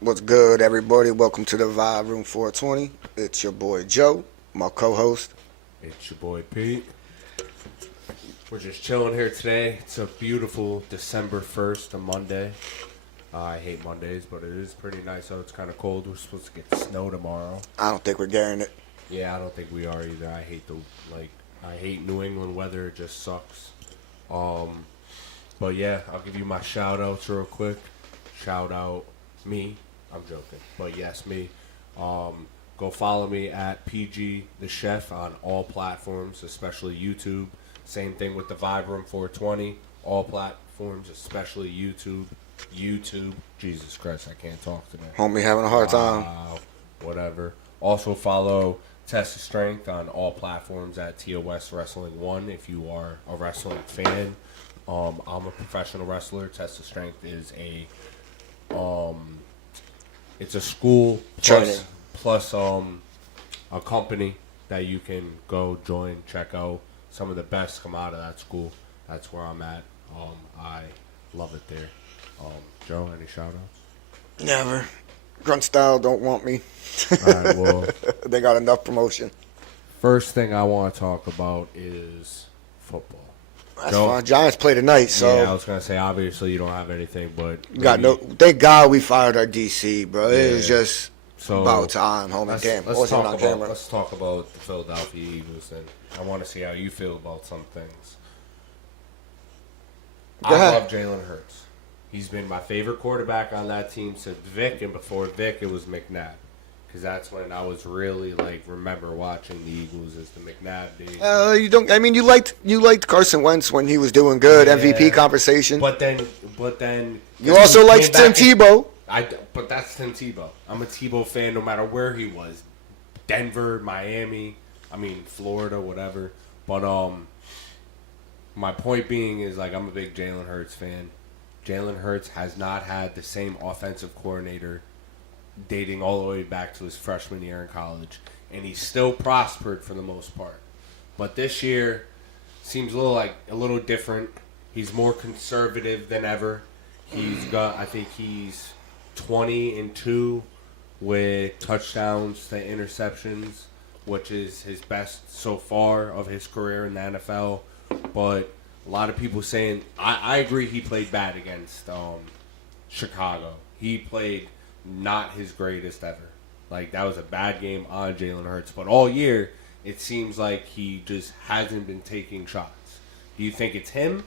What's good, everybody? Welcome to the Vibe Room 420. It's your boy Joe, my co-host. It's your boy Pete. We're just chilling here today. It's a beautiful December 1st, a Monday. I hate Mondays, but it is pretty nice out. It's kind of cold. We're supposed to get snow tomorrow. I don't think we're getting it. Yeah, I don't think we are either. I hate New England weather. It just sucks. But yeah, I'll give you my shout outs real quick. Shout out me. I'm joking. But yes, me. Go follow me at PG the Chef on all platforms, especially YouTube. Same thing with the Vibe Room 420. All platforms, especially YouTube. YouTube. Jesus Christ, I can't talk today. Homie having a hard time. Whatever. Also follow Test of Strength on all platforms at TOS Wrestling 1 if you are a wrestling fan. I'm a professional wrestler. Test of Strength is it's a school Training. plus a company that you can go join, check out. Some of the best come out of that school. That's where I'm at. I love it there. Joe, any shout outs? Never. Grunt Style don't want me. Alright, well, They got enough promotion. first thing I want to talk about is football. That's Joe? fine. Giants play tonight, so Yeah, I was gonna say obviously you don't have anything, but we got maybe- no. Thank God we fired our DC, bro. It was Yeah. just So about time, homie. let's, Damn, let's wasn't talk on about camera. let's talk about the Philadelphia Eagles, and I want to see how you feel about some things. Go ahead. I love Jalen Hurts. He's been my favorite quarterback on that team since Vic, and before Vic, it was McNabb. Because that's when I was really remember watching the Eagles as the McNabb days. You don't. I mean, you liked Carson Wentz when he was doing good. Yeah. MVP conversation. But then You also he liked came Tim back Tebow. but that's Tim Tebow. I'm a Tebow fan no matter where he was. Denver, Miami, Florida, whatever. But my point being is I'm a big Jalen Hurts fan. Jalen Hurts has not had the same offensive coordinator dating all the way back to his freshman year in college. And he's still prospered for the most part. But this year seems a little different. He's more conservative than ever. I think he's 20-2 with touchdowns to interceptions, which is his best so far of his career in the NFL. But a lot of people saying, I agree he played bad against Chicago. He played not his greatest ever. That was a bad game on Jalen Hurts. But all year, it seems like he just hasn't been taking shots. Do you think it's him?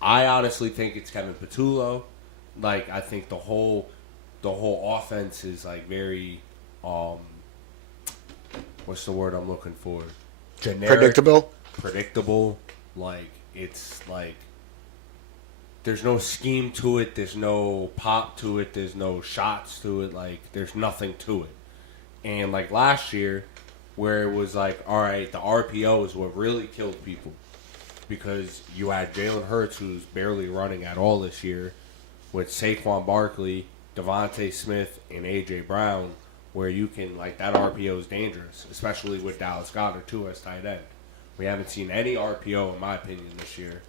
I honestly think it's Kevin Patullo. I think the whole offense is very what's the word I'm looking for? Generic, predictable. It's there's no scheme to it. There's no pop to it. There's no shots to it. There's nothing to it. And last year, where it was all right, the RPO is what really killed people because you had Jalen Hurts, who's barely running at all this year, with Saquon Barkley, Devontae Smith, and A.J. Brown, where you can, that RPO is dangerous, especially with Dallas Goedert, too, as tight end. We haven't seen any RPO, in my opinion, this year.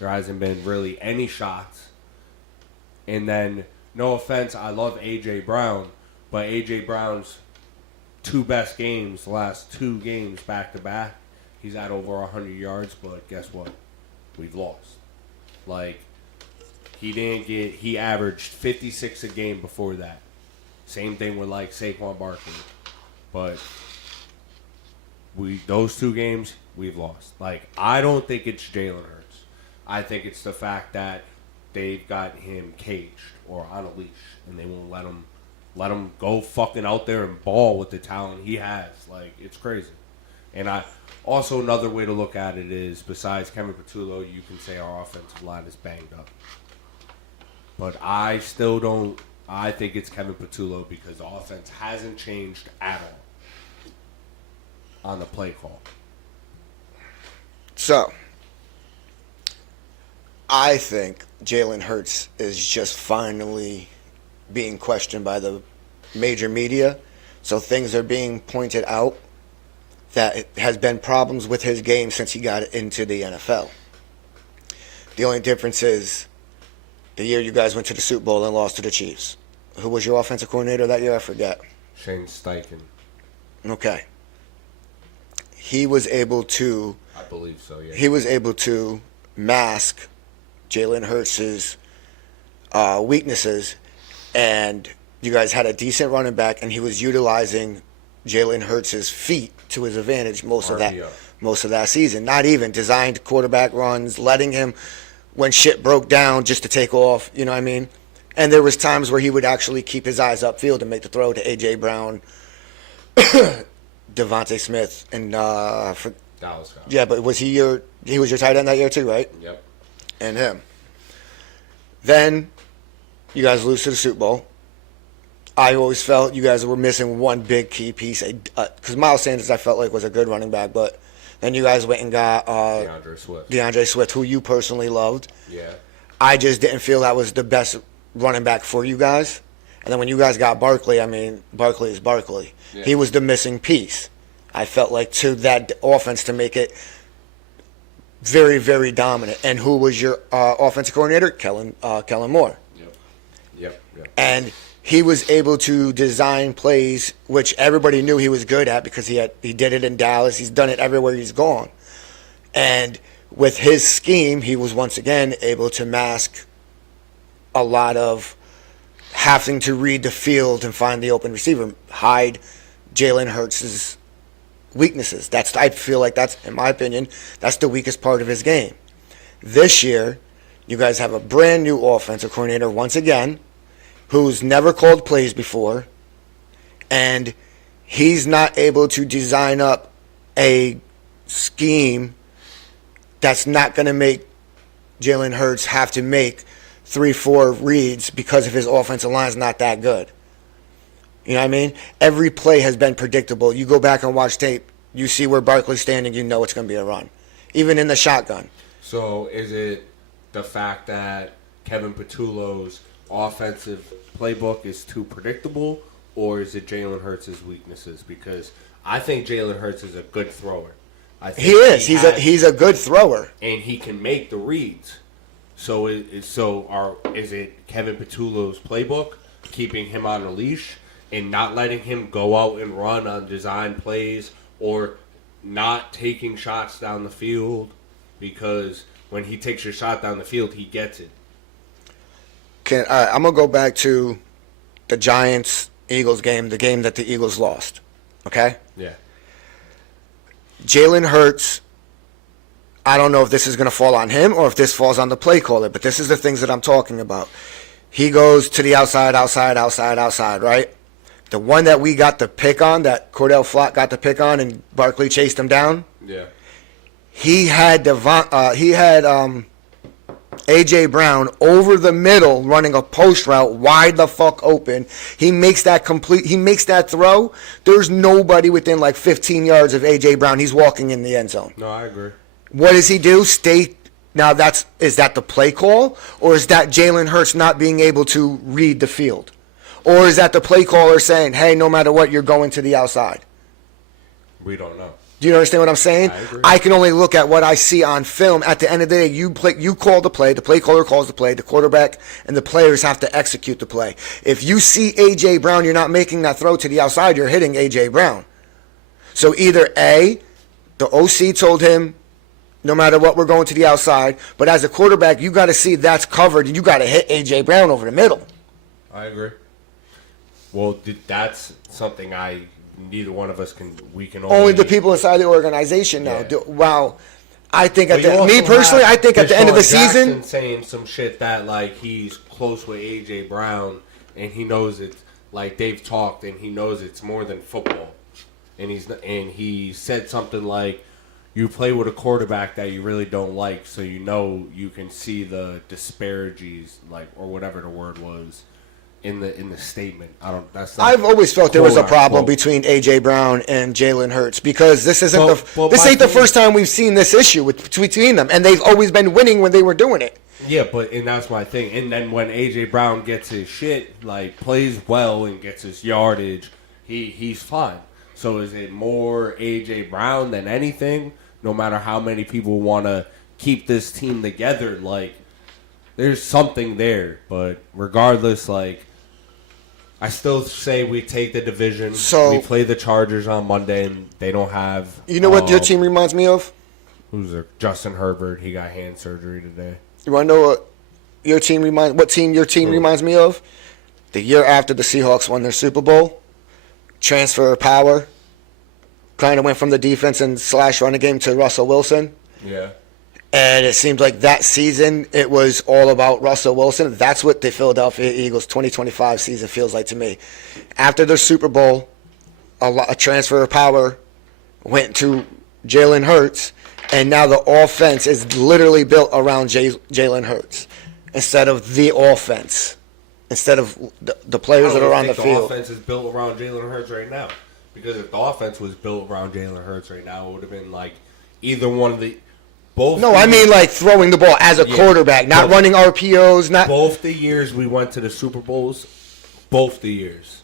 There hasn't been really any shots. And then, no offense, I love A.J. Brown, but A.J. Brown's two best games, the last two games back-to-back, he's at over 100 yards, but guess what? We've lost. He averaged 56 a game before that. Same thing with Saquon Barkley. But those two games, we've lost. I don't think it's Jalen Hurts. I think it's the fact that they've got him caged or on a leash, and they won't let him go fucking out there and ball with the talent he has. It's crazy. And also another way to look at it is, besides Kevin Patullo, you can say our offensive line is banged up. But I still don't. I think it's Kevin Patullo because the offense hasn't changed at all on the play call. So, I think Jalen Hurts is just finally being questioned by the major media. So things are being pointed out that it has been problems with his game since he got into the NFL. The only difference is the year you guys went to the Super Bowl and lost to the Chiefs. Who was your offensive coordinator that year? I forget. Shane Steichen. Okay. He was able to. I believe so. Yeah. He was able to mask Jalen Hurts' weaknesses, and you guys had a decent running back, and he was utilizing Jalen Hurts' feet to his advantage most of that season. Not even designed quarterback runs, letting him when shit broke down just to take off. You know what I mean? And there was times where he would actually keep his eyes upfield and make the throw to A.J. Brown, Devontae Smith, and Dallas Scott. yeah, but he was your tight end that year too, right? Yep. And him. Then you guys lose to the Super Bowl. I always felt you guys were missing one big key piece because Miles Sanders I felt like was a good running back, but then you guys went and got DeAndre Swift, who you personally loved. Yeah. I just didn't feel that was the best running back for you guys. And then when you guys got Barkley, I mean, Barkley is Barkley. Yeah. He was the missing piece. I felt like to that offense to make it very, very dominant. And who was your offensive coordinator? Kellen Moore. Yep. And he was able to design plays, which everybody knew he was good at because he did it in Dallas. He's done it everywhere he's gone. And with his scheme, he was once again able to mask a lot of having to read the field and find the open receiver, hide Jalen Hurts' weaknesses. I feel like that's, in my opinion, that's the weakest part of his game. This year, you guys have a brand new offensive coordinator once again, who's never called plays before, and he's not able to design up a scheme that's not going to make Jalen Hurts have to make 3-4 reads because of his offensive line is not that good. You know what I mean? Every play has been predictable. You go back and watch tape, you see where Barkley's standing, you know it's going to be a run, even in the shotgun. So is it the fact that Kevin Patullo's offensive playbook is too predictable, or is it Jalen Hurts' weaknesses? Because I think Jalen Hurts is a good thrower. I think he is. He's a good thrower, and he can make the reads. So is it Kevin Patullo's playbook keeping him on a leash and not letting him go out and run on design plays, or not taking shots down the field? Because when he takes your shot down the field, he gets it. I'm going to go back to the Giants-Eagles game, the game that the Eagles lost. Okay? Yeah. Jalen Hurts, I don't know if this is going to fall on him or if this falls on the play caller, but this is the things that I'm talking about. He goes to the outside, right? The one that we got the pick on, that Cordell Flott got the pick on and Barkley chased him down. Yeah. He had A.J. Brown over the middle running a post route wide the fuck open. He makes that throw. There's nobody within like 15 yards of A.J. Brown. He's walking in the end zone. No, I agree. What does he do? Now is that the play call, or is that Jalen Hurts not being able to read the field? Or is that the play caller saying, hey, no matter what, you're going to the outside? We don't know. Do you understand what I'm saying? I agree. I can only look at what I see on film. At the end of the day, you call the play caller calls the play, the quarterback and the players have to execute the play. If you see A.J. Brown, you're not making that throw to the outside, you're hitting A.J. Brown. So either A, the OC told him, no matter what, we're going to the outside, but as a quarterback, you got to see that's covered and you got to hit A.J. Brown over the middle. I agree. Well, that's something neither one of us can. We can only the people inside the organization now. Yeah. Wow, I think I think at the end of the season, saying some shit that like he's close with A.J. Brown and he knows it's like they've talked and he knows it's more than football, and he said something like, you play with a quarterback that you really don't like, so you know you can see the disparities, like, or whatever the word was, in the statement. I've always felt there was a problem between A.J. Brown and Jalen Hurts because this isn't the first time we've seen this issue between them, and they've always been winning when they were doing it. Yeah, and that's my thing. And then when A.J. Brown gets his shit, like, plays well and gets his yardage, he's fine. So is it more A.J. Brown than anything? No matter how many people want to keep this team together, like, there's something there. But regardless, like, I still say we take the division. So- we play the Chargers on Monday, and they don't have. You know what your team reminds me of? Who's there? Justin Herbert. He got hand surgery today. You want to know what your team reminds me of? The year after the Seahawks won their Super Bowl, transfer of power, kind of went from the defense and slash running game to Russell Wilson. Yeah. And it seemed like that season, it was all about Russell Wilson. That's what the Philadelphia Eagles 2025 season feels like to me. After the Super Bowl, a transfer of power went to Jalen Hurts, and now the offense is literally built around Jalen Hurts instead of the offense, instead of the players that are on the The field. offense is built around Jalen Hurts right now. Because if the offense was built around Jalen Hurts right now, it would have been like either one of the both. No, I mean like throwing the ball as a quarterback, not Both. running RPOs, not. Both the years we went to the Super Bowls, both the years,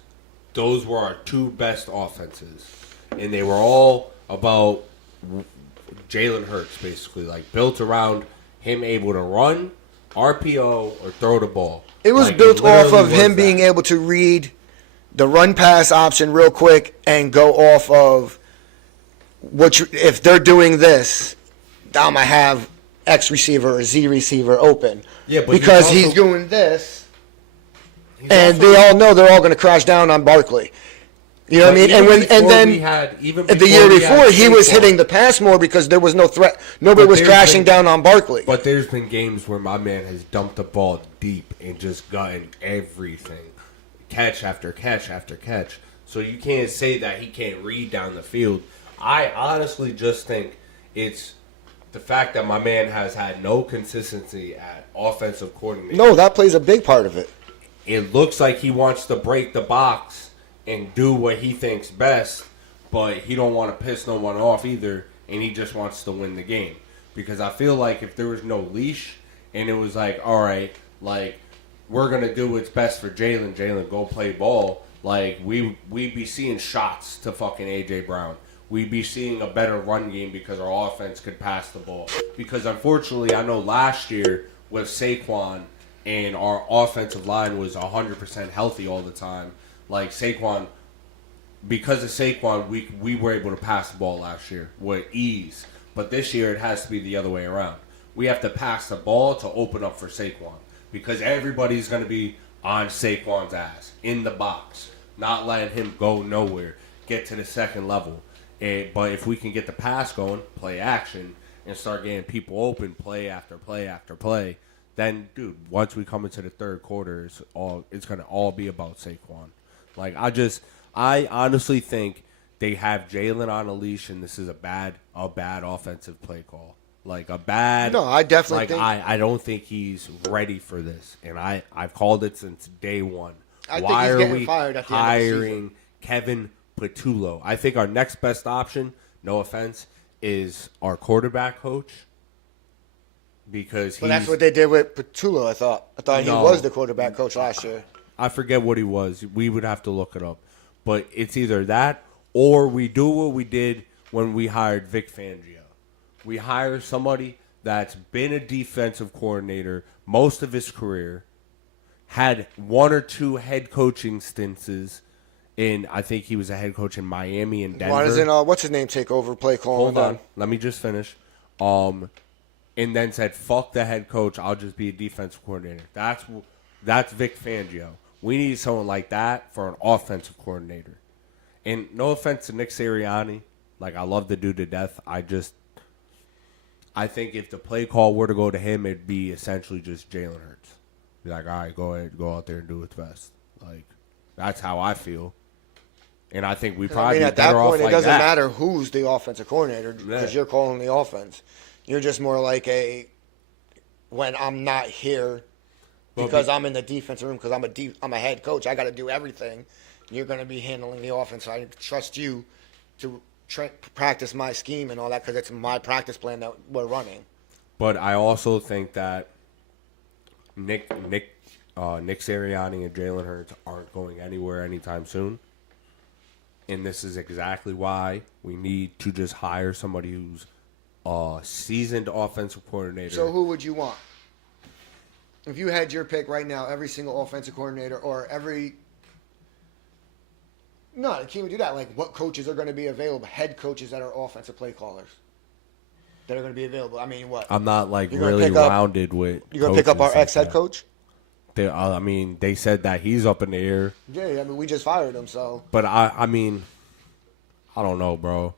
those were our two best offenses, and they were all about Jalen Hurts, basically, like built around him able to run, RPO, or throw the ball. It was Like, built off literally of him was being that. able to read the run pass option real quick and go off of if they're doing this, I'm gonna have X receiver or Z receiver open. Yeah, but because he's he's also- doing this, He's and also- they all know they're all gonna crash down on Barkley. You know what I mean? And even the year we had before, he was Saquon. hitting the pass more because there was no threat. Nobody But was there's crashing been- down on Barkley. But there's been games where my man has dumped the ball deep and just gotten everything. Catch after catch after catch. So you can't say that he can't read down the field. I honestly just think it's the fact that my man has had no consistency at offensive coordinator. No, that plays a big part of it. It looks like he wants to break the box and do what he thinks best, but he don't want to piss no one off either, and he just wants to win the game. Because I feel like if there was no leash, and it was like, all right, like, we're going to do what's best for Jalen, go play ball, like, we'd be seeing shots to fucking A.J. Brown. We'd be seeing a better run game because our offense could pass the ball. Because unfortunately, I know last year with Saquon and our offensive line was 100% healthy all the time. Like Saquon, because of Saquon, we were able to pass the ball last year with ease. But this year, it has to be the other way around. We have to pass the ball to open up for Saquon. Because everybody's going to be on Saquon's ass, in the box, not letting him go nowhere, get to the second level. But if we can get the pass going, play action, and start getting people open, play after play after play, then, dude, once we come into the third quarter, it's going to all be about Saquon. Like, I honestly think they have Jalen on a leash, and this is a bad offensive play call. Like, a bad... No, I definitely think... I don't think he's ready for this, and I've called it since day one. I think Why he's are getting we fired at the end of the season. hiring Kevin Patullo? I think our next best option, no offense, is our quarterback coach. Because But that's what they did with Patullo, I thought. I thought he No. was the quarterback coach last year. I forget what he was. We would have to look it up. But it's either that or we do what we did when we hired Vic Fangio. We hire somebody that's been a defensive coordinator most of his career, had one or two head coaching stints in, I think he was a head coach in Miami and Denver. Why doesn't what's his name take over play calling? Hold on. Let me just finish. And then said, fuck the head coach. I'll just be a defensive coordinator. That's Vic Fangio. We need someone like that for an offensive coordinator. And no offense to Nick Sirianni. Like, I love the dude to death. I think if the play call were to go to him, it'd be essentially just Jalen Hurts. Be like, all right, go ahead, go out there and do what's best. Like, that's how I feel. And I think we probably at be that better off point, it like doesn't that. matter who's the offensive coordinator because Yeah. you're calling the offense. You're just more like when I'm not here because I'm in the defensive room because I'm a head coach. I got to do everything. You're going to be handling the offense. So I trust you to practice my scheme and all that because it's my practice plan that we're running. But I also think that Nick Sirianni and Jalen Hurts aren't going anywhere anytime soon. And this is exactly why we need to just hire somebody who's a seasoned offensive coordinator. So who would you want? If you had your pick right now, every single offensive coordinator or every No, they can't even do that. Like, what coaches are going to be available? Head coaches that are offensive play callers that are going to be available. I mean, what? I'm not like You're gonna really pick up- rounded with. You're going to pick up our coaches like ex-head that. coach? I mean, they said that he's up in the air, Yeah, I mean, we just fired him, so but I mean, I don't know, bro.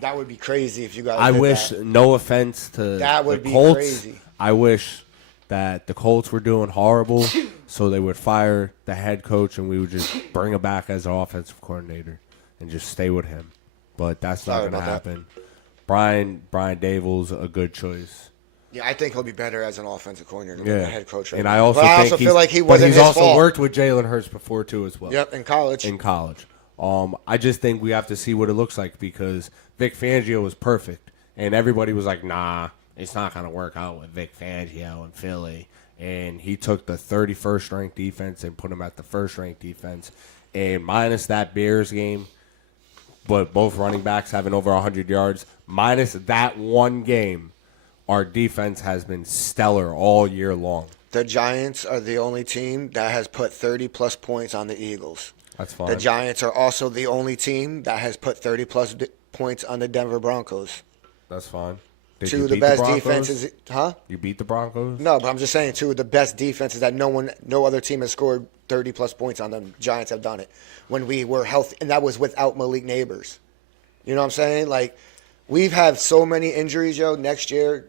that would be crazy if you guys I did wish, that. no offense to That would the be Colts, crazy. I wish that the Colts were doing horrible, so they would fire the head coach and we would just bring him back as an offensive coordinator and just stay with him. But that's not Sorry going to about that. happen. Brian Daboll's a good choice. Yeah, I think he'll be better as an offensive coordinator than a Yeah, head coach. Right and now. I also but I think also feel like he wasn't he's his also fault. worked with Jalen Hurts before too as well. Yep, in college. In college. I just think we have to see what it looks like because Vic Fangio was perfect, and everybody was like, "Nah, it's not going to work out with Vic Fangio in Philly." And he took the 31st ranked defense and put him at the first ranked defense, and minus that Bears game, but both running backs having over 100 yards, minus that one game, our defense has been stellar all year long. The Giants are the only team that has put 30-plus points on the Eagles. That's fine. The Giants are also the only team that has put 30-plus points on the Denver Broncos. That's fine. Did Two you of the beat best Broncos? defenses. Huh? You beat the Broncos? No, but I'm just saying two of the best defenses that no other team has scored 30-plus points on them. Giants have done it when we were healthy, and that was without Malik Neighbors. You know what I'm saying? Like, we've had so many injuries, yo. Next year,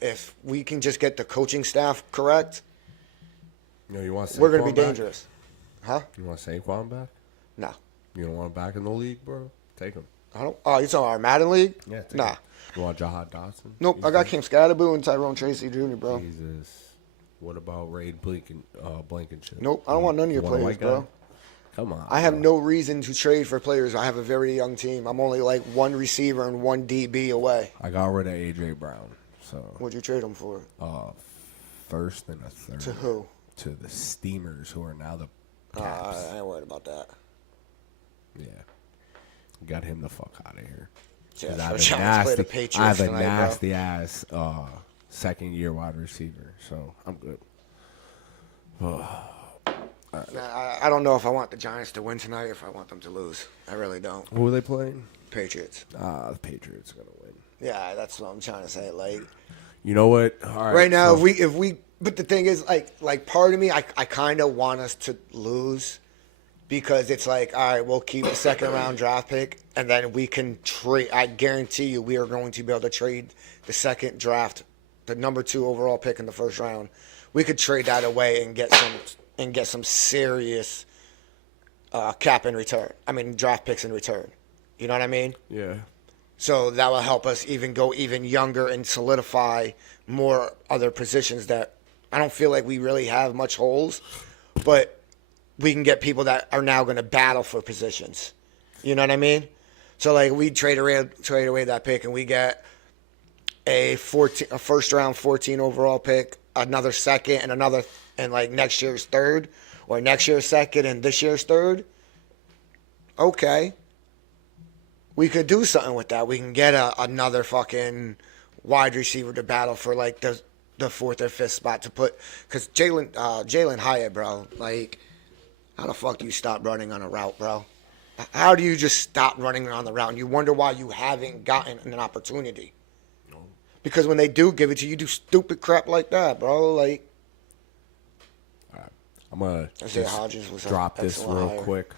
if we can just get the coaching staff correct, No, you want Saquon we're going to be back? dangerous. Huh? You want Saquon back? No. You don't want him back in the league, bro? Take him. I don't. Oh, you talking our Madden League? Yeah, take Nah. him. You want Jahad Dotson? Nope. I got Kim Scatterboo and Tyrone Tracy Jr., bro. Jesus. What about Ray Blankenship? Nope. I don't want none of your want a players, white guy? bro. Come on. I have bro. no reason to trade for players. I have a very young team. I'm only like one receiver and one DB away. I got rid of A.J. Brown. So, What'd you trade them for? first and a third. To who? To the Steamers, who are now the I Caps. ain't worried about that. Yeah. Got him the fuck out of here. Yeah, 'Cause so I have a Giants play the nasty, Patriots I have a tonight, bro. nasty ass second year wide receiver, so I'm good. I don't know if I want the Giants to win tonight or if I want them to lose. I really don't. Who are they playing? Patriots. The Patriots are gonna win. Yeah, that's what I'm trying to say. Like You know what? All right, right now, so- if we, but the thing is, like part of me, I kind of want us to lose because it's like, all right, we'll keep a second round draft pick, and then we can trade. I guarantee you, we are going to be able to trade the second draft, the number 2 overall pick in the first round. We could trade that away and get some serious cap in return. I mean, draft picks in return. You know what I mean? Yeah. So that will help us even go even younger and solidify more other positions that I don't feel like we really have much holes, but we can get people that are now going to battle for positions. You know what I mean? So like we trade away that pick and we get a first round 14 overall pick, another second and like next year's third or next year's second and this year's third. Okay. We could do something with that. We can get another fucking wide receiver to battle for like the 4th or 5th spot to put. Because Jalen Hyatt, bro, like, how the fuck do you stop running on a route, bro? How do you just stop running on the route? And you wonder why you haven't gotten an opportunity. Because when they do give it to you, you do stupid crap like that, bro. Like, I'm gonna Isaiah just Hodgins was drop this excellent real hire. quick.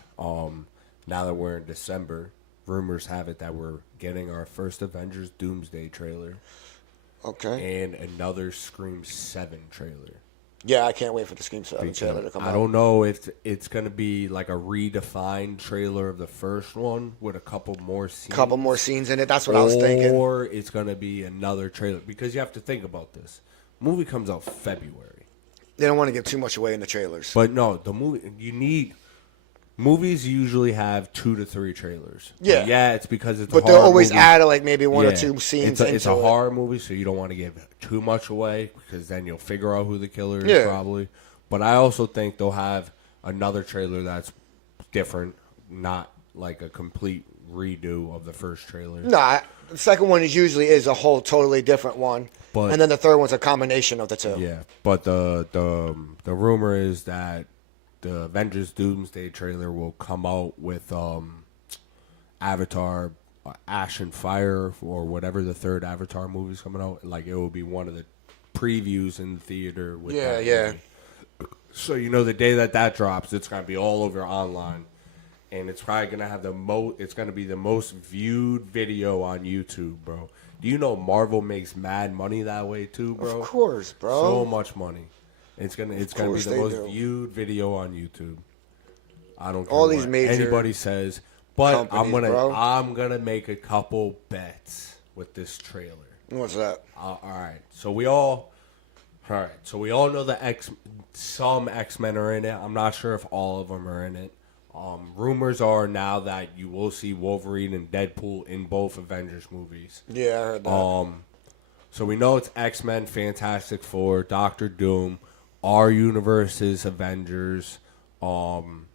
Now that we're in December, rumors have it that we're getting our first Avengers Doomsday trailer okay. and another Scream 7 trailer. Yeah, I can't wait for the Scream 7 trailer to come out. I don't know if it's gonna be like a redefined trailer of the first one with a couple more scenes. Couple more scenes in it. That's what I was thinking. Or it's gonna be another trailer because you have to think about this. Movie comes out February. They don't want to give too much away in the trailers. But no, movies usually have 2 to 3 trailers. Yeah. Yeah, it's because it's But a they'll horror always movie. add like maybe one or Yeah. two scenes It's a into it. horror movie, so you don't want to give too much away because then you'll figure out who the killer is Yeah. probably. But I also think they'll have another trailer that's different, not like a complete redo of the first trailer. Nah, the second one is a whole totally different one, But- and then the third one's a combination of the two. Yeah, but the rumor is that the Avengers Doomsday trailer will come out with Avatar, Ash and Fire, or whatever the third Avatar movie is coming out. Like it will be one of the previews in the theater. With Yeah, that yeah. movie. So the day that drops, it's gonna be all over online, and it's probably gonna have It's gonna be the most viewed video on YouTube, bro. Do you know Marvel makes mad money that way too, bro? Of course, bro. So much money. It's gonna be course the they most do. viewed video on YouTube. I don't care All these what major anybody says, but companies, bro. I'm gonna make a couple bets with this trailer. What's that? All right. So we all know some X-Men are in it. I'm not sure if all of them are in it. Rumors are now that you will see Wolverine and Deadpool in both Avengers movies. Yeah, I heard that. So we know it's X-Men, Fantastic Four, Doctor Doom, our universe's Avengers. I'm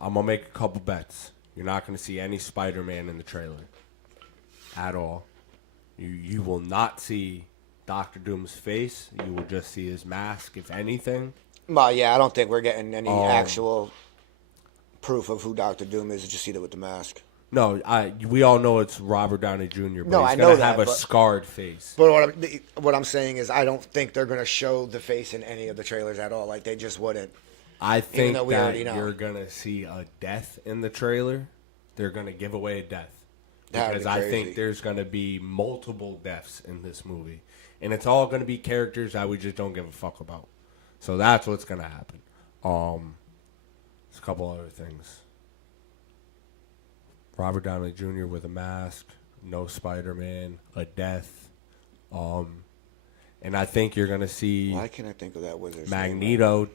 gonna make a couple bets. You're not gonna see any Spider-Man in the trailer at all. You will not see Doctor Doom's face. You will just see his mask, if anything. Well, yeah, I don't think we're getting any actual proof of who Doctor Doom is. Just see that with the mask. No, we all know it's Robert Downey Jr. But No, he's I gonna know that, have a but- scarred face. But what I'm saying is, I don't think they're gonna show the face in any of the trailers at all. Like they just wouldn't. I think though we that already know. you're gonna see a death in the trailer. They're gonna give away a death That'd because be I crazy. think there's gonna be multiple deaths in this movie, and it's all gonna be characters that we just don't give a fuck about. So that's what's gonna happen. There's a couple other things. Robert Downey Jr. with a mask, no Spider-Man, a death, and I think you're gonna see Why can't I think of that wizard's name? Magneto,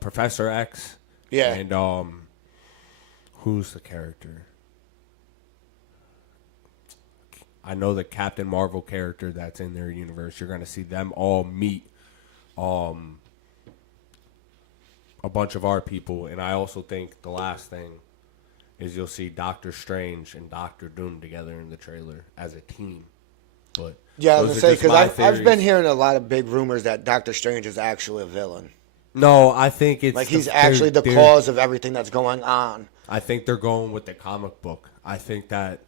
Professor X, Yeah. and who's the character? I know the Captain Marvel character that's in their universe. You're gonna see them all meet a bunch of our people, and I also think the last thing is you'll see Doctor Strange and Doctor Doom together in the trailer as a team. But Yeah, I was those gonna are say just my because I've been theories. hearing a lot of big rumors that Doctor Strange is actually a villain. No, I think it's Like he's actually the cause of everything that's going on. I think they're going with the comic book. I think that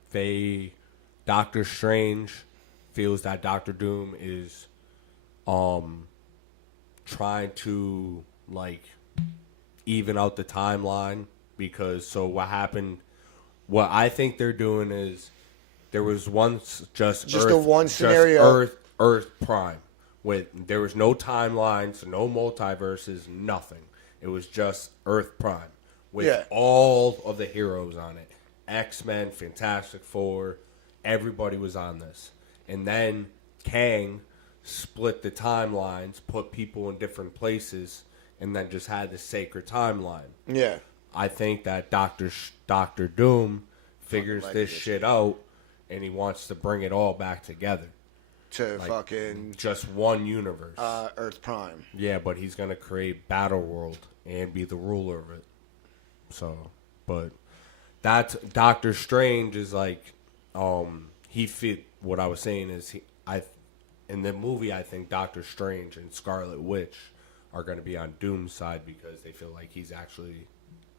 Doctor Strange feels that Doctor Doom is trying to like even out the timeline because what happened, what I think they're doing is there was once just the one scenario. Earth Prime there was no timelines, no multiverses, nothing. It was just Earth Prime with all of the heroes on it. X-Men, Fantastic Four, everybody was on this. And then Kang split the timelines, put people in different places, and then just had the sacred timeline. Yeah. I think that Doctor Doom figures like this this shit out, and he wants to bring it all back together. To fucking Just one universe. Earth Prime. Yeah, but he's gonna create Battle World and be the ruler of it. So, but that's Doctor Strange is like, he fit. What I was saying is in the movie I think Doctor Strange and Scarlet Witch are gonna be on Doom's side because they feel like he's actually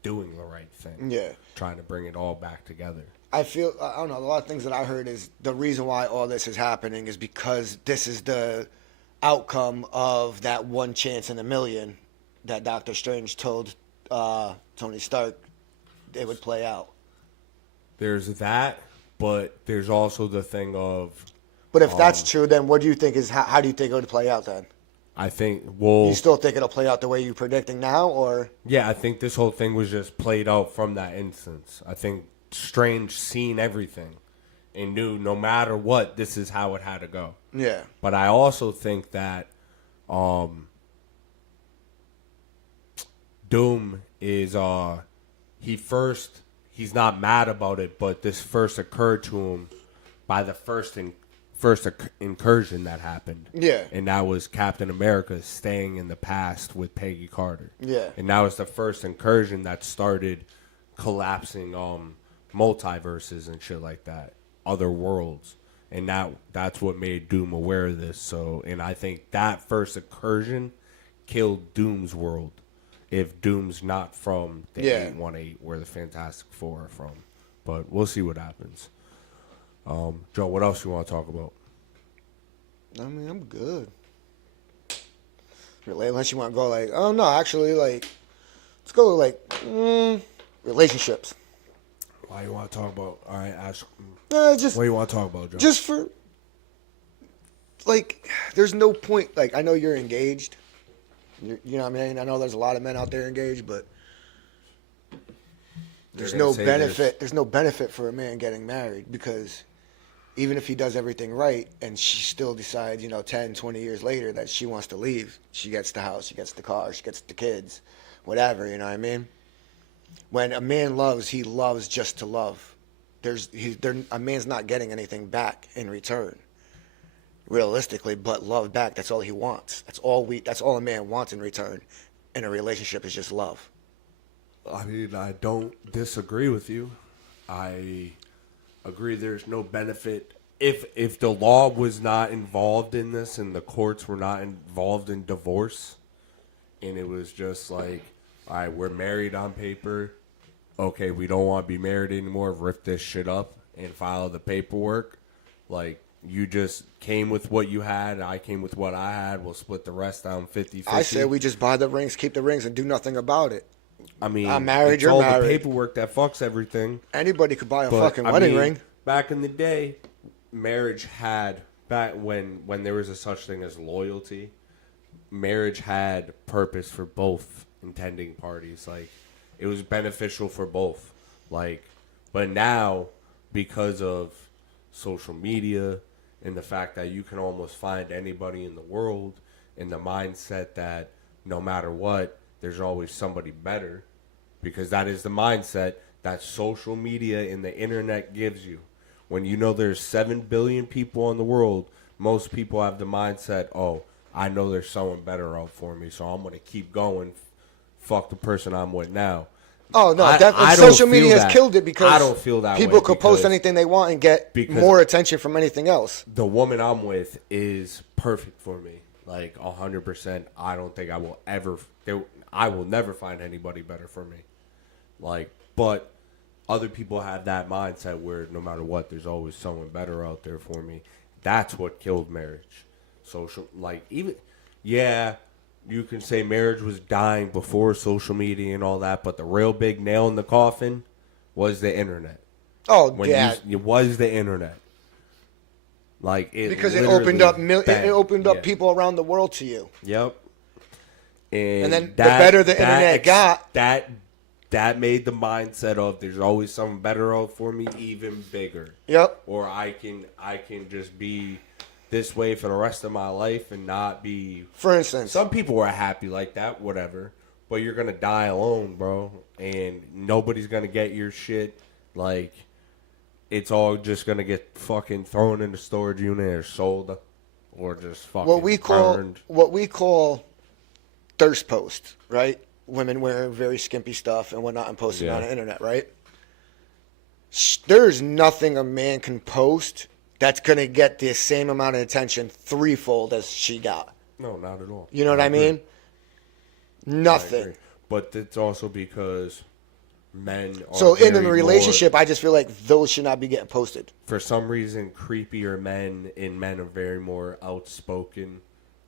doing the right thing. Yeah. Trying to bring it all back together. I don't know, a lot of things that I heard is the reason why all this is happening is because this is the outcome of that one chance in a million that Doctor Strange told Tony Stark it would play out. There's that, but there's also the thing of But if that's true, then what do you think is, how do you think it would play out then? I think You still think it'll play out the way you're predicting now, or? yeah, I think this whole thing was just played out from that instance. I think Strange seen everything and knew no matter what, this is how it had to go. Yeah. But I also think that Doom is he's not mad about it, but this first occurred to him by the first incursion that happened. Yeah. And that was Captain America staying in the past with Peggy Carter. Yeah. And that was the first incursion that started collapsing multiverses and shit like that, other worlds. and that's what made Doom aware of this. So, and I think that first incursion killed Doom's world. If Doom's not from the 818 where the Fantastic Four are from, but we'll see what happens. Joe, what else you want to talk about? I mean, I'm good. Really, unless you want to go like, oh no, actually, like, let's go like relationships. Why you want to talk about? All right, Ash. Just What do you want to talk about, Joe? just for like, there's no point. Like, I know you're engaged. You know what I mean? I know there's a lot of men out there engaged, but there's They're gonna no say benefit. There's no benefit for a man getting married because even if he does everything right and she still decides, 10, 20 years later that she wants to leave, she gets the house, she gets the car, she gets the kids, whatever, you know what I mean? When a man loves, he loves just to love. A man's not getting anything back in return, realistically, but love back. That's all he wants. That's all a man wants in return in a relationship is just love. I mean, I don't disagree with you. I agree there's no benefit. If the law was not involved in this and the courts were not involved in divorce and it was just like, all right, we're married on paper. Okay, we don't want to be married anymore. Rip this shit up and file the paperwork. Like, you just came with what you had. I came with what I had. We'll split the rest down 50-50. I say we just buy the rings, keep the rings, and do nothing about it. I mean, I'm married, it's you're all married. the paperwork that fucks everything. Anybody could buy a But, fucking I wedding mean, ring. Back in the day, marriage had back when there was a such thing as loyalty. Marriage had purpose for both intending parties. Like, it was beneficial for both. Like, but now because of social media and the fact that you can almost find anybody in the world, and the mindset that no matter what, there's always somebody better, because that is the mindset that social media and the internet gives you. When you know there's 7 billion people in the world, most people have the mindset, oh, I know there's someone better out for me, so I'm going to keep going. Fuck the person I'm with now. Oh, no, I definitely. don't Social feel media has that. killed it because I don't feel that people way could post because- anything they want and get because- more attention from anything else. The woman I'm with is perfect for me. Like 100%. I don't think I will never find anybody better for me. Like, but other people have that mindset where no matter what, there's always someone better out there for me. That's what killed marriage. Social, like, even, yeah, you can say marriage was dying before social media and all that, but the real big nail in the coffin was the internet. Oh, When yeah. it was the internet. Like, it Because it literally opened up bang. it opened up Yeah. people around the world to you. Yep. And then the better the internet got- that made the mindset of there's always something better out for me even bigger. Yep. Or I can just be this way for the rest of my life and not be. For instance, Some people are happy like that, whatever. But you're gonna die alone, bro, and nobody's gonna get your shit. Like, it's all just gonna get fucking thrown in the storage unit or sold, or just fucking what we burned. call thirst posts, right? Women wearing very skimpy stuff and whatnot and posting Yeah. on the internet, right? There's nothing a man can post that's going to get the same amount of attention threefold as she got. No, not at all. You know what I agree. mean? I Nothing. agree. But it's also because men are So in a very relationship, more, I just feel like those should not be getting posted. for some reason, creepier men and men are very more outspoken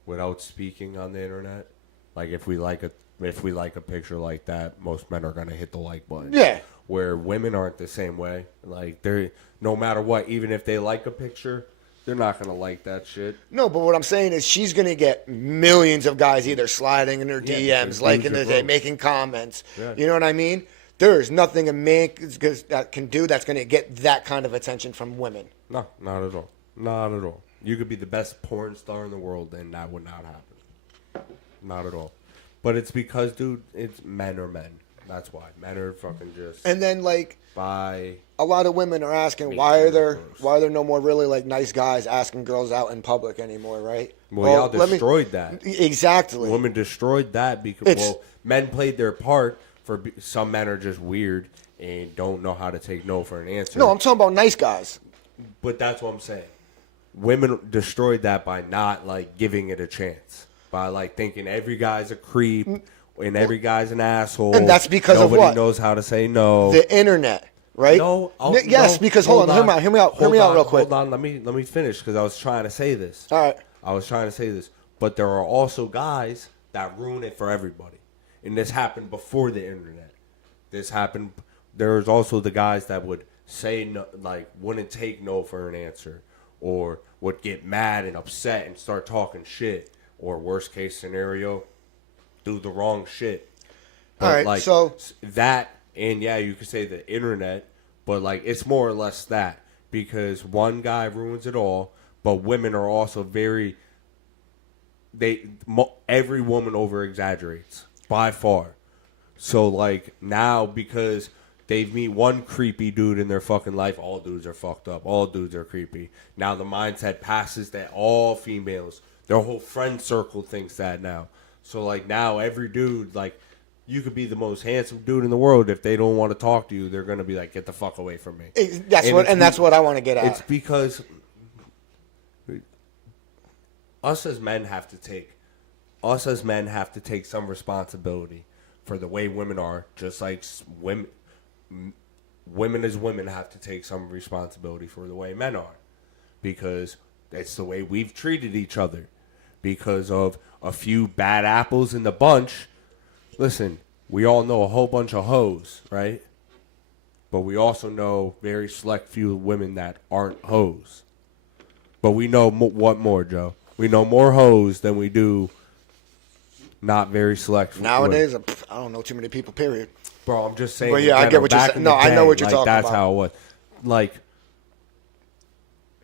without speaking on the internet. Like, if we like a picture like that, most men are gonna hit the like button. Yeah. Where women aren't the same way. Like, they're, no matter what, even if they like a picture, they're not gonna like that shit. No, but what I'm saying is she's going to get millions of guys either sliding in her Yeah, DMs, because liking dudes are the day, gross. making comments. Yeah. You know what I mean? There is nothing a man that can do that's going to get that kind of attention from women. No, not at all. Not at all. You could be the best porn star in the world, and that would not happen. Not at all. But it's because, dude, it's men are men. That's why. Men are fucking just And then, like, by. a lot of women are asking Me why too, are there of course. no more really like nice guys asking girls out in public anymore, right? Well, y'all let me- destroyed that. Exactly. Women destroyed that because, It's- well, men played their part. Some men are just weird and don't know how to take no for an answer. No, I'm talking about nice guys. But that's what I'm saying. women destroyed that by not like giving it a chance, by like thinking every guy's a creep and every guy's an asshole, And that's because of nobody what? knows how to say no. The internet, right? No, Yes, no, because hold on, hear me out real quick. Hold on, let me finish because I was trying to say this. All right. I was trying to say this, but there are also guys that ruin it for everybody, and this happened before the internet. This happened. There's also the guys that would say no, like wouldn't take no for an answer, or would get mad and upset and start talking shit, or worst case scenario, do the wrong shit. All right, like, so that, and yeah, you could say the internet, but like it's more or less that, because one guy ruins it all, but women are also very. Every woman over exaggerates by far. So like now, because they meet one creepy dude in their fucking life, all dudes are fucked up. All dudes are creepy. Now the mindset passes that all females, their whole friend circle thinks that now. So like now every dude, like, you could be the most handsome dude in the world, if they don't want to talk to you, they're gonna be like, get the fuck away from me. that's what I want to get at. It's because us as men have to take some responsibility for the way women are, just like women as women have to take some responsibility for the way men are, because it's the way we've treated each other. Because of a few bad apples in the bunch. Listen, we all know a whole bunch of hoes, right? But we also know very select few women that aren't hoes. But we know what more, Joe? We know more hoes than we do not very select. Nowadays, I don't know too many people, period. Bro, I'm just saying. But yeah, I get what you're saying. No, I know what you're talking about. That's how it was. Like,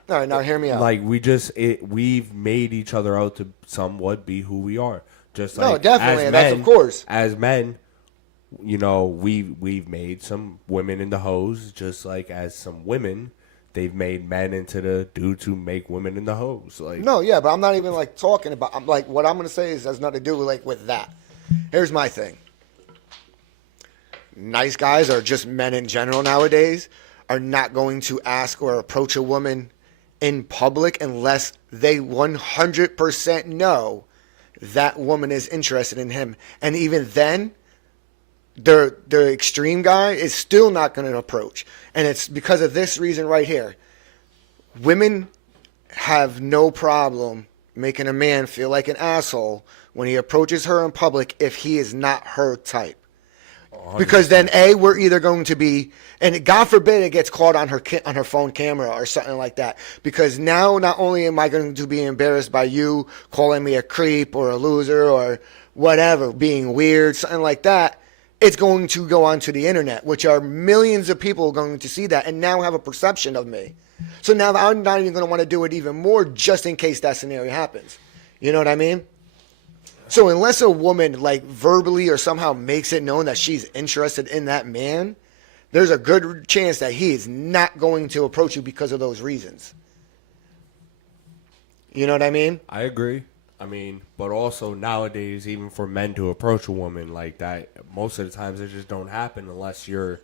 all right, now hear me out. like we've made each other out to somewhat be who we are. Just like, no, definitely, and men, that's of course. As men, you know, we've made some women into hoes, just like as some women, they've made men into the dudes who make women into hoes. Like, No, yeah, but I'm not even like talking about. I'm like, what I'm gonna say is has nothing to do with like with that. Here's my thing. Nice guys, or just men in general nowadays, are not going to ask or approach a woman in public unless they 100% know that woman is interested in him. And even then, the extreme guy is still not going to approach. And it's because of this reason right here. Women have no problem making a man feel like an asshole when he approaches her in public if he is not her type. 100%. Because then we're either going to be, and God forbid it gets caught on her phone camera or something like that. Because now not only am I going to be embarrassed by you calling me a creep or a loser or whatever, being weird, something like that, it's going to go onto the internet, which are millions of people going to see that and now have a perception of me. So now I'm not even going to want to do it even more just in case that scenario happens. You know what I mean? So unless a woman like verbally or somehow makes it known that she's interested in that man, there's a good chance that he is not going to approach you because of those reasons. You know what I mean? I agree. I mean, but also nowadays, even for men to approach a woman like that, most of the times it just don't happen unless you're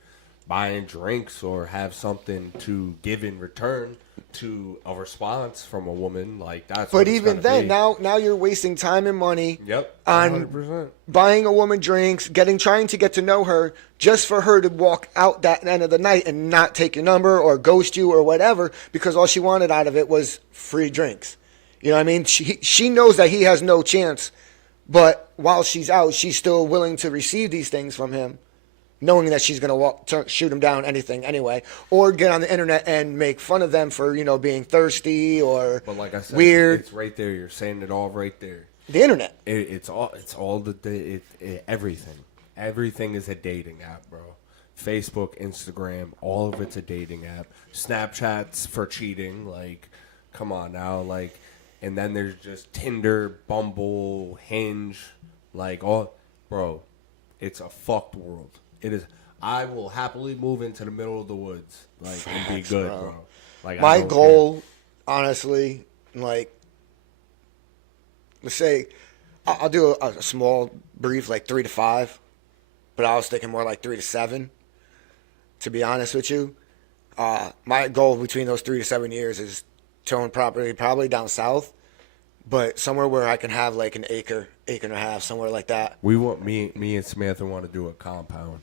buying drinks or have something to give in return to a response from a woman. Like, that's But even then, now you're wasting time and money. Yep, on 100%. buying a woman drinks, trying to get to know her, just for her to walk out that end of the night and not take your number or ghost you or whatever, because all she wanted out of it was free drinks. You know what I mean? She knows that he has no chance, but while she's out, she's still willing to receive these things from him, knowing that she's going to shoot him down anything anyway, or get on the internet and make fun of them for, being thirsty or But like I said, weird. it's right there. You're saying it all right there. The internet. It's all everything. Everything is a dating app, bro. Facebook, Instagram, all of it's a dating app. Snapchat's for cheating. Like, come on now. Like, and then there's just Tinder, Bumble, Hinge. Like, all, bro, it's a fucked world. It is. I will happily move into the middle of the woods, like, and be good, bro. Like, My goal, honestly, like, let's say, I'll do a small brief, like 3 to 5, but I was thinking more like 3 to 7. To be honest with you, my goal between those 3 to 7 years is to own property, probably down south, but somewhere where I can have like an acre and a half, somewhere like that. We want me and Samantha want to do a compound.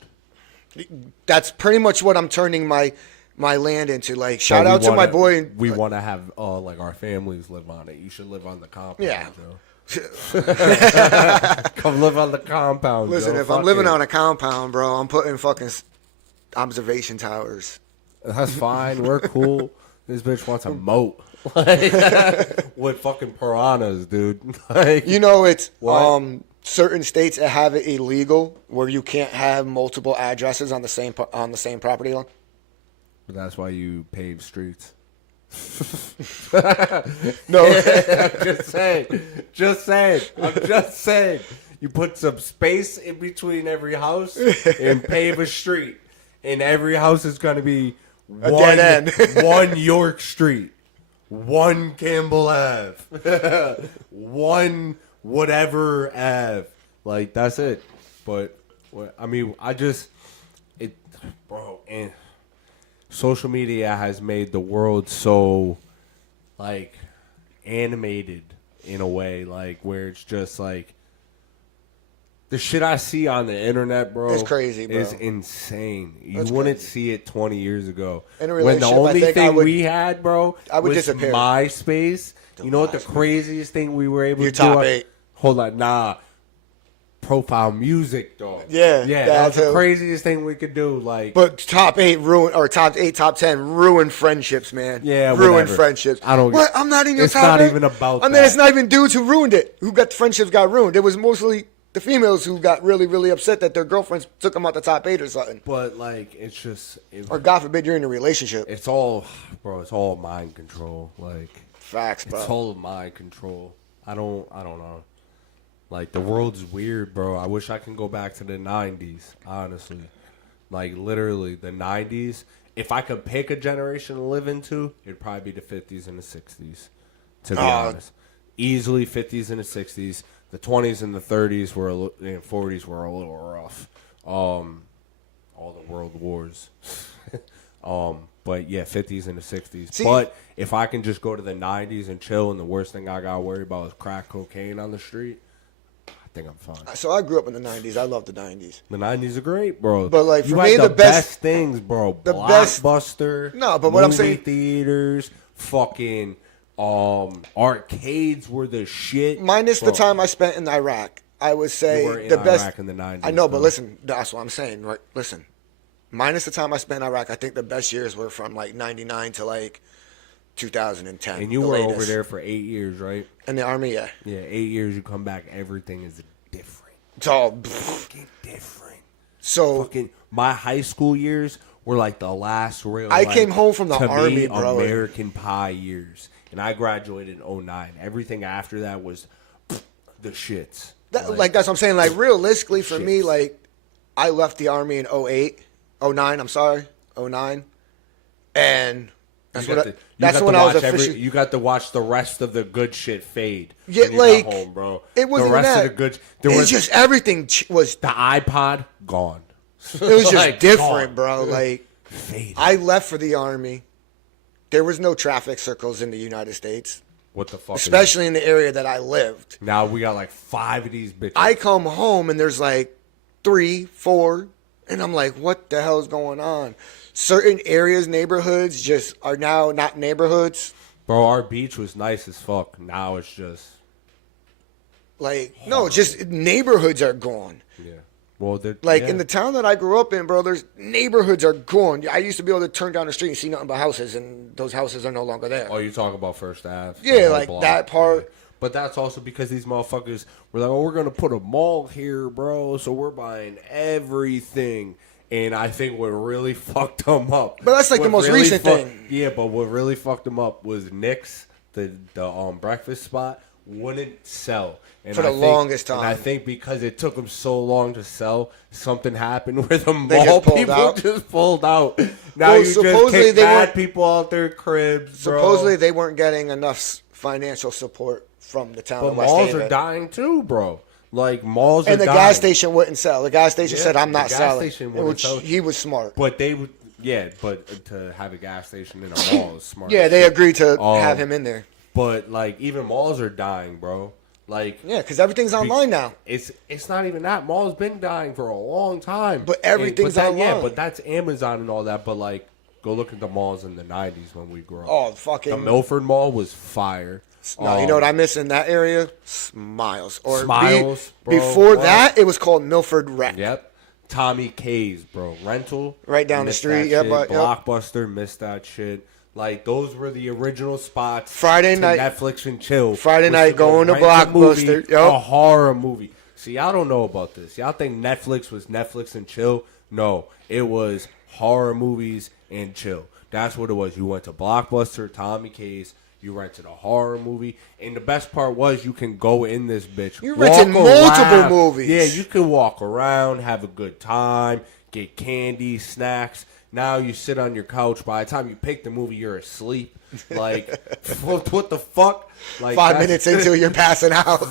That's pretty much what I'm turning my land into. Like, But shout we out to my wanna- boy. We want to have like our families live on it. You should live on the compound. Yeah. Joe. Come live on the compound. Listen, Joe. if I'm Fuck living it. on a compound, bro, I'm putting fucking observation towers. That's fine. We're cool. This bitch wants a moat. Like, with fucking piranhas, dude. Like, You know, it's What? certain states that have it illegal where you can't have multiple addresses on the same property line. but that's why you pave streets. No, Just saying. Just saying. I'm just saying. You put some space in between every house and pave a street. And every house is going to be A dead end. one York Street, one Campbell Ave, one whatever Ave. Like, that's it. But, I mean, bro, and social media has made the world so, like, animated in a way, like, where it's just like the shit I see on the internet, bro, It's crazy, bro. is insane. You That's wouldn't crazy. see it 20 years ago. In a When the relationship, I only think I thing would- we had, bro, I would was disappear. MySpace. You know what the MySpace. craziest thing we were able Your to do? top 8. Hold on, nah. Profile music, dog. Yeah, yeah, that that was the too. craziest thing we could do. Like, but top 10 ruin friendships, man. Yeah, ruin whatever. friendships. I don't- What? I'm not in your it's top not 8? even about I mean, that. it's not even dudes who ruined it. Who got the friendships got ruined. It was mostly the females who got really, really upset that their girlfriends took them out the top 8 or something. but like, it's just, Or God forbid you're in a relationship. it's all, bro. It's all mind control. Like, Facts, bro. it's all mind control. I don't know. Like, the world's weird, bro. I wish I can go back to the 90s, honestly. Like, literally, the 90s. If I could pick a generation to live into, it'd probably be the 50s and the 60s, to be honest. Easily 50s and the 60s. The 20s and the 30s and 40s were a little rough. All the world wars. But, yeah, 50s and the 60s. See- But if I can just go to the 90s and chill, and the worst thing I got to worry about is crack cocaine on the street, I think I'm fine. So I grew up in the 90s. I love the 90s. The 90s are great, bro. But, like, you for had me, the the best- things, bro. the best- Blockbuster. No, but what I'm movie saying- theaters, fucking arcades were the shit. Minus bro. the time I spent in Iraq, I would say You were in the best. Iraq in the 90s, I know, but though. listen, that's what I'm saying. Right? Listen, minus the time I spent in Iraq, I think the best years were from like '99 to like 2010. And you the were latest. over there for 8 years, right? in the army. Yeah, Yeah, 8 years. You come back, everything is different. it's all. Fucking different. So Fucking my high school years were like the last real. I like, came home from the to army, me, bro. American Pie years, and I graduated in 09. Everything after that was the shits. like that's what I'm saying. Like realistically, for me, Shits. like I left the army in 08, 09. I'm sorry, 09, and that's You what. got to- That's you got when to I was watch officially. You got to watch the rest of the good shit fade. Yeah, when you got like, home, bro. It wasn't the rest that. of the good. There It's was just everything was. the iPod gone. It was just Like, different, gone. bro. Like. Faded. I left for the army. There was no traffic circles in the United States, What the fuck? especially in the area that I lived. Now we got like 5 of these bitches. I come home and there's like 3, 4, and I'm like, what the hell is going on? Certain areas, neighborhoods just are now not neighborhoods. Bro, our beach was nice as fuck. Now it's just Like, no, just neighborhoods are gone. yeah. Well, they're Like yeah. in the town that I grew up in, bro, there's neighborhoods are gone. I used to be able to turn down the street and see nothing but houses, and those houses are no longer there. Oh, you talk about First Ave? Yeah, the whole like block. that part. Yeah. But that's also because these motherfuckers were like, oh, we're going to put a mall here, bro, so we're buying everything. And I think what really fucked them up. But that's like the what most recent thing. Yeah, but what really fucked them up was Nick's, the breakfast spot, wouldn't sell. And For the I think- longest And time. I think because it took them so long to sell, something happened where the They mall just pulled people out? just pulled out. Now Well, you just supposedly kick they mad weren't- people out their cribs, bro. Supposedly they weren't getting enough financial support from the town But of West malls Haven. are dying too, bro. Like malls And are the dying. gas station wouldn't sell. The gas station Yeah, said, "I'm the not gas selling." station wouldn't Which sell. he was smart. But they would. Yeah, but to have a gas station in a mall is smart. Yeah, as they shit. agreed to have him in there. But like even malls are dying, bro. Like Yeah, because everything's online now. it's not even that. Malls been dying for a long time. But everything's Yeah, online. but that's Amazon and all that. But like, go look at the malls in the '90s when we grew up. Oh, fucking. The Milford Mall was fire. No, you know what I miss in that area? Smiles. Or Smiles, bro, before what? that, it was called Milford Rec. Yep. Tommy K's, bro. Rental. Right down the missed street, that yeah, shit. but- yep. Blockbuster, missed that shit. Like, those were the original spots. Friday to night- Netflix and chill. Friday was night, go going to rent a Blockbuster, movie, yep. A horror movie. See, y'all don't know about this. Y'all think Netflix was Netflix and chill? No. It was horror movies and chill. That's what it was. You went to Blockbuster, Tommy K's. You rented a horror movie, and the best part was you can go in this bitch. You rented walk multiple around. movies. Yeah, you can walk around, have a good time, get candy, snacks. Now you sit on your couch. By the time you pick the movie, you're asleep. Like, what the fuck? Like 5 minutes until you're passing out.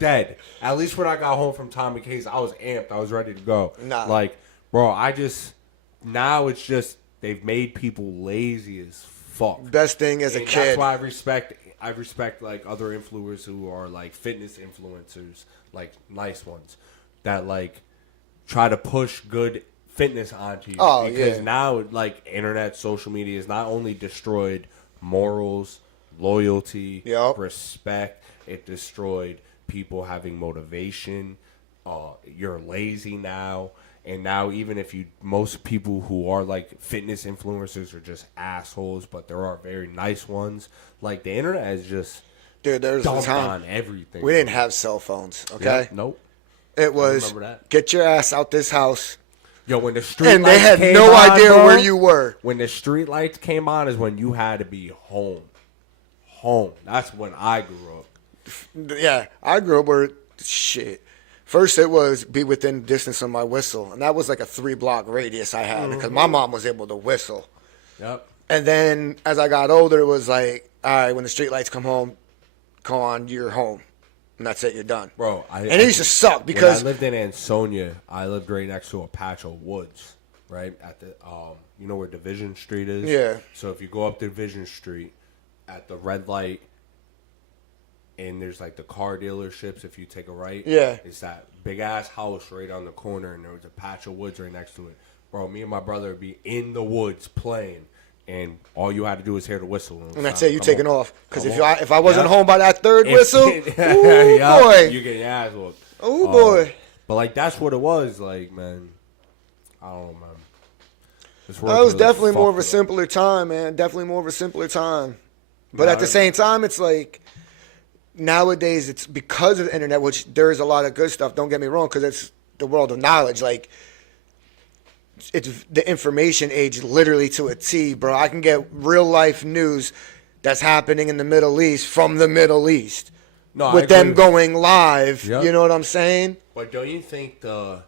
dead. At least when I got home from Tommy K's, I was amped. I was ready to go. Nah. Like, bro, now it's just they've made people lazy as fuck. Best thing as a And kid. That's why I respect like other influencers who are like fitness influencers, like nice ones, that like try to push good fitness onto you. Oh, because yeah. now like internet, social media has not only destroyed morals, loyalty, Yup. respect, it destroyed people having motivation. You're lazy now. And now, even if most people who are like fitness influencers are just assholes, but there are very nice ones. Like the internet is just Dude, there was a dumped time on everything. we didn't have cell phones, okay? Yeah, nope. It was remember that. get your ass out this house. Yo, when the street And they lights had came no on, idea bro, where you were. When the street lights came on is when you had to be home. Home. That's when I grew up. Yeah, I grew up where shit. First, it was be within distance of my whistle, and that was like a 3-block radius I had because my mom was able to whistle. Yep. And then as I got older, it was like, all right, when the street lights come on, you're home, and that's it, you're done. Bro, And it used to suck because when I lived in Ansonia, I lived right next to a patch of woods, right at the you know where Division Street is. Yeah. So if you go up Division Street, at the red light, and there's like the car dealerships. If you take a right, Yeah. it's that big ass house right on the corner, and there was a patch of woods right next to it. Bro, me and my brother would be in the woods playing, and all you had to do was hear the whistle, and that's it, you taking off. Because Come if I wasn't Yeah. home by that third whistle, ooh Yeah, boy, you get your ass whooped. ooh boy. But like that's what it was, like, man. I don't know, man. This world That was really definitely more of a fucked up. simpler time, man. Definitely more of a simpler time. But Nah, at the same time, it's like nowadays it's because of the internet, which there is a lot of good stuff. Don't get me wrong, because it's the world of knowledge. Like it's the information age, literally to a T, bro. I can get real life news that's happening in the Middle East from the Middle East No, I with agree them with- going live. Yep. You know what I'm saying? But don't you think the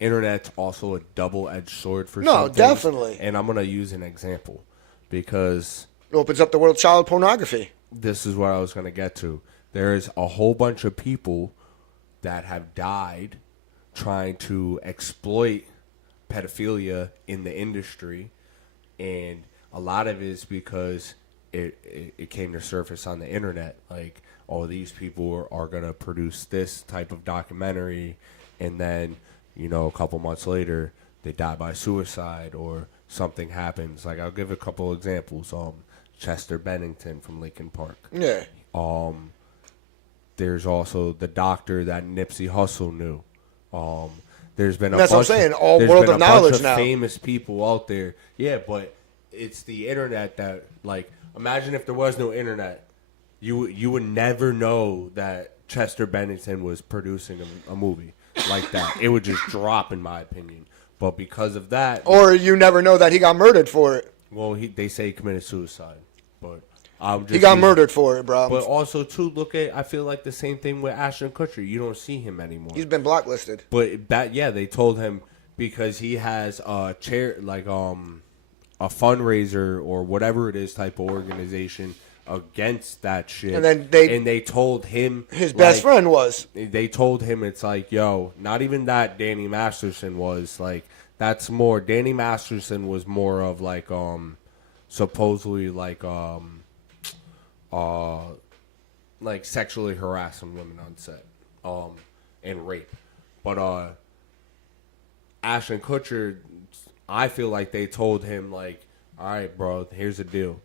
internet's also a double-edged sword for No, some things? definitely. And I'm gonna use an example because It opens up the world of child pornography. this is what I was gonna get to. There's a whole bunch of people that have died trying to exploit pedophilia in the industry, and a lot of it is because it came to surface on the internet. Like, oh, these people are going to produce this type of documentary, and then, you know, a couple months later, they die by suicide or something happens. Like, I'll give a couple examples. Chester Bennington from Lincoln Park. Yeah. There's also the doctor that Nipsey Hussle knew. There's been a That's what bunch I'm saying, of, all there's world been of a bunch knowledge of now. famous people out there. Yeah, but it's the internet that, like, imagine if there was no internet, you would never know that Chester Bennington was producing a movie like that. It would just drop, in my opinion. But because of that, Or you never know that he got murdered for it. well, they say he committed suicide, but I'm just He got using- murdered for it, bro. But also, too, I feel like the same thing with Ashton Kutcher. You don't see him anymore. He's been blacklisted. But they told him because he has a chair, like a fundraiser or whatever it is type of organization against that shit. And then they told him his best friend was. They told him it's like, yo, not even that Danny Masterson was like, that's more Danny Masterson was more of like supposedly like sexually harassing women on set and rape. But Ashton Kutcher, I feel like they told him like, all right, bro, here's the deal.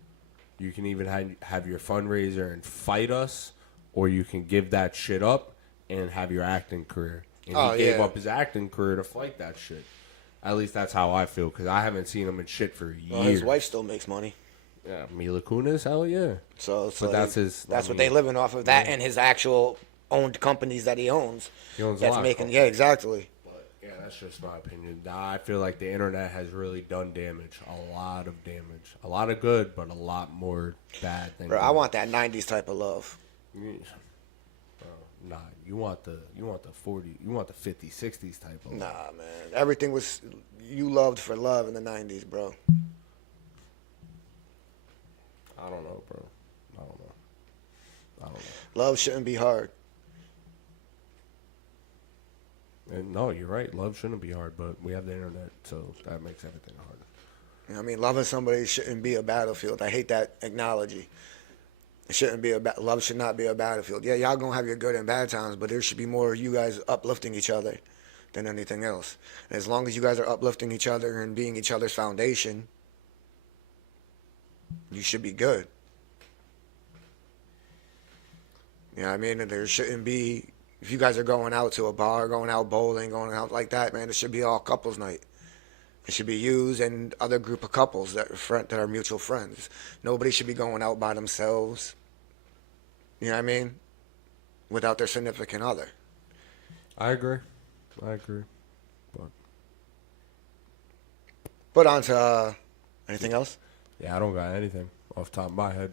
You can even have your fundraiser and fight us, or you can give that shit up and have your acting career. And he gave up his acting career to fight that shit. At least that's how I feel, because I haven't seen him in shit for years. Well, his wife still makes money. Yeah, Mila Kunis, hell yeah. So but that's his. That's what they living off of. That and his actual owned companies that he owns. He owns that's a lot making. of Yeah, exactly. But yeah, that's just my opinion. I feel like the internet has really done damage. A lot of damage. A lot of good, but a lot more bad than Bro, good. I want that '90s type of love. Bro, nah, you want the 40, you want the 50s, 60s type of. Nah, man. Everything was you loved for love in the '90s, bro. I don't know, bro. I don't know. Love shouldn't be hard. And no, you're right. Love shouldn't be hard, but we have the internet, so that makes everything hard. You know what I mean, loving somebody shouldn't be a battlefield. I hate that analogy. It shouldn't be love should not be a battlefield. Yeah, y'all gonna have your good and bad times, but there should be more of you guys uplifting each other than anything else. And as long as you guys are uplifting each other and being each other's foundation, you should be good. You know what I mean? And there shouldn't be, if you guys are going out to a bar, going out bowling, going out like that, man, it should be all couples night. It should be yous and other group of couples that are mutual friends. Nobody should be going out by themselves. You know what I mean? Without their significant other. I agree. But on to anything else? Yeah, I don't got anything off the top of my head.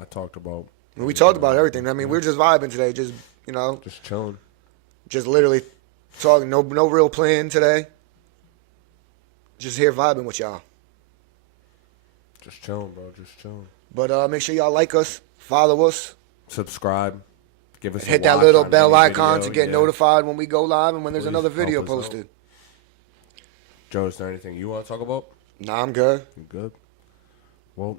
I talked about. We talked about everything. I mean, we're just vibing today. Just, you know. Just chilling. Just literally talking. No real plan today. Just here vibing with y'all. Just chilling, bro. Just chilling. But make sure y'all like us, follow us. Subscribe. Give us Hit a that watch little on bell any icon video, to get notified when we go live and when there's Please another video help us out. posted. Joe, is there anything you want to talk about? Nah, I'm good. You good? Well,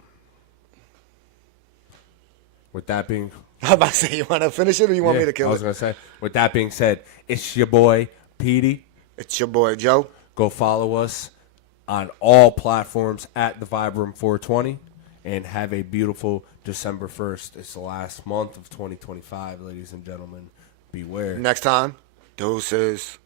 with that being... I'm about to say, you want to finish it or you want me to kill I was it? going to say, with that being said, it's your boy, Petey. It's your boy, Joe. Go follow us on all platforms at the Vibe Room 420 and have a beautiful December 1st. It's the last month of 2025, ladies and gentlemen. Beware. Next time, deuces.